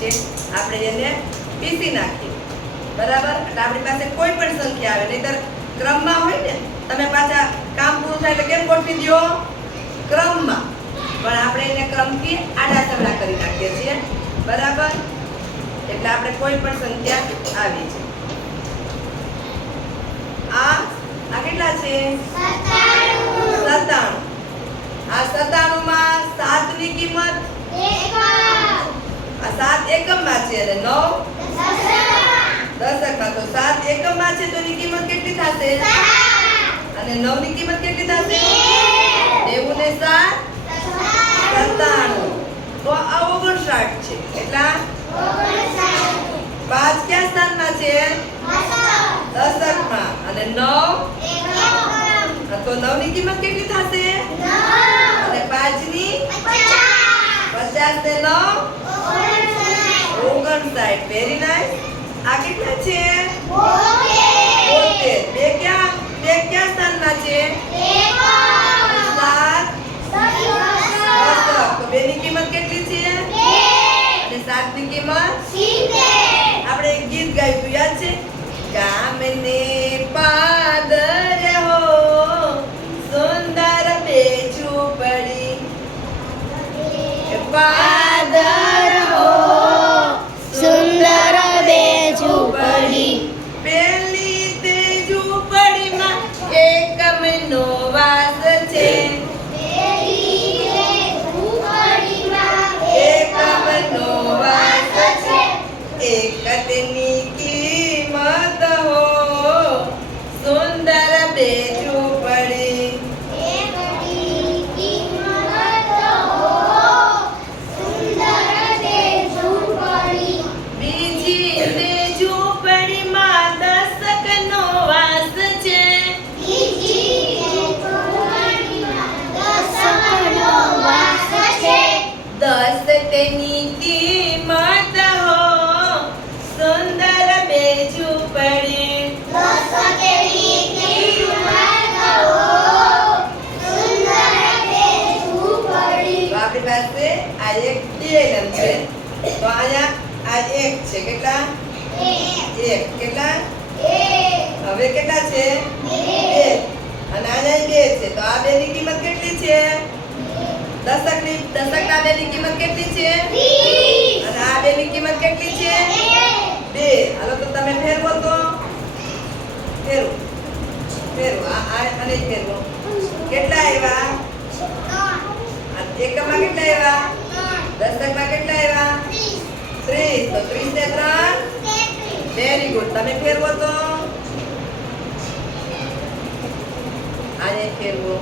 છે. આપણે એને પીસી નાખીએ. બરાબર? એટલે આપણી પાસે કોઈ પણ સંખ્યા આવે નહીતર ક્રમમાં હોય ને તમે પાછા કામ પૂરું થાય એટલે કેમ ગોઠવી દો? ક્રમમાં. પણ આપણે એને ક્રમથી આડા ચમડા કરી નાખીએ છીએ. બરાબર? એટલે આપણે કોઈ પણ સંખ્યા આવી છે. આ આ કેટલા છે? સત્તાણું. આ સત્તાણું માં સાતની કિંમત આ સાત એકમમાં છે અને નવ. દશકમાં તો સાત એકમમાં છે તો એની કિંમત કેટલી થશે? અને નવની કિંમત કેટલી થશે? નેવું ને સાત? સત્તાણું. તો આ ઓગણસાઠ છે. એટલા પાંચ ક્યાં સ્થાનમાં છે? દશકમાં અને નવ? તો નવની કિંમત કેટલી થશે? અને પાંચની પચાસ ને નવ? ઓગણસાઠ વેરી નાઇસ આ કેટલા છે બોતેર બે ક્યાં બે ક્યાં સ્થાનમાં છે સાત તો બે કિંમત કેટલી છે અને સાતની કિંમત આપણે એક ગીત ગાયું હતું યાદ છે ગામને પાદર હો સુંદર બે ઝૂંપડી પાદર એકતની કિંમત આ એક DLM છે. તો અહીંયા આ એક છે. કેટલા? એક. કેટલા? હવે કેટલા છે? બે. અને અહીંયા બે છે. તો આ બે કિંમત કેટલી છે? દશકની દશક આ બે કિંમત કેટલી છે? અને આ બે કિંમત કેટલી છે? બે. હાલો તો તમે ફેરવો તો. ફેરવો. ફેરવો. આ અને ફેરવો. કેટલા આવ્યા? એકમાં કેટલા આવ્યા? દશકમાં કેટલા આવ્યા? ત્રીસ. તો ત્રીસ ને ત્રણ? વેરી ગુડ તમે ફેરવો તો. આને ફેરવો.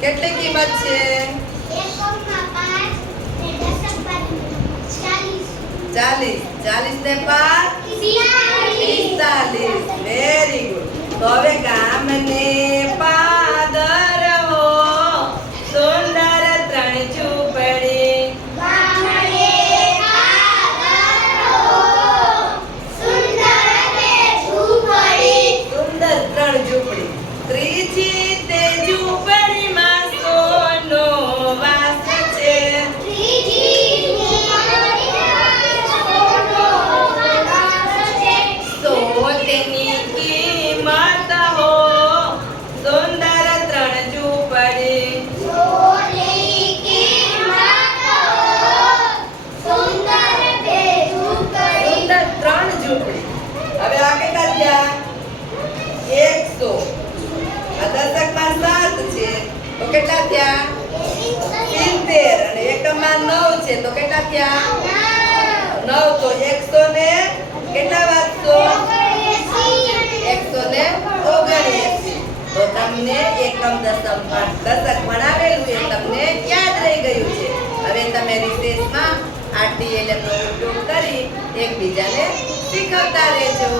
કેટલી કિંમત છે? ચાલીસ. ચાલીસ ને પાંચ? પિસ્તાલીસ. વેરી ગુડ તો હવે ગામને કેટલા થયા? સિત્તેર. અને એકમમાં નવ છે, તો કેટલા થયા? નવ. તો એકસો ને કેટલા વાંચશો એકસો ને ઓગણએંસી. તો તમને એકમ દસમ દશક ભણાવેલું એ તમને યાદ રહી ગયું છે. હવે તમે રિસેસમાં આ ટીએલએમ નો ઉપયોગ કરી એકબીજાને શીખવતા રહેજો.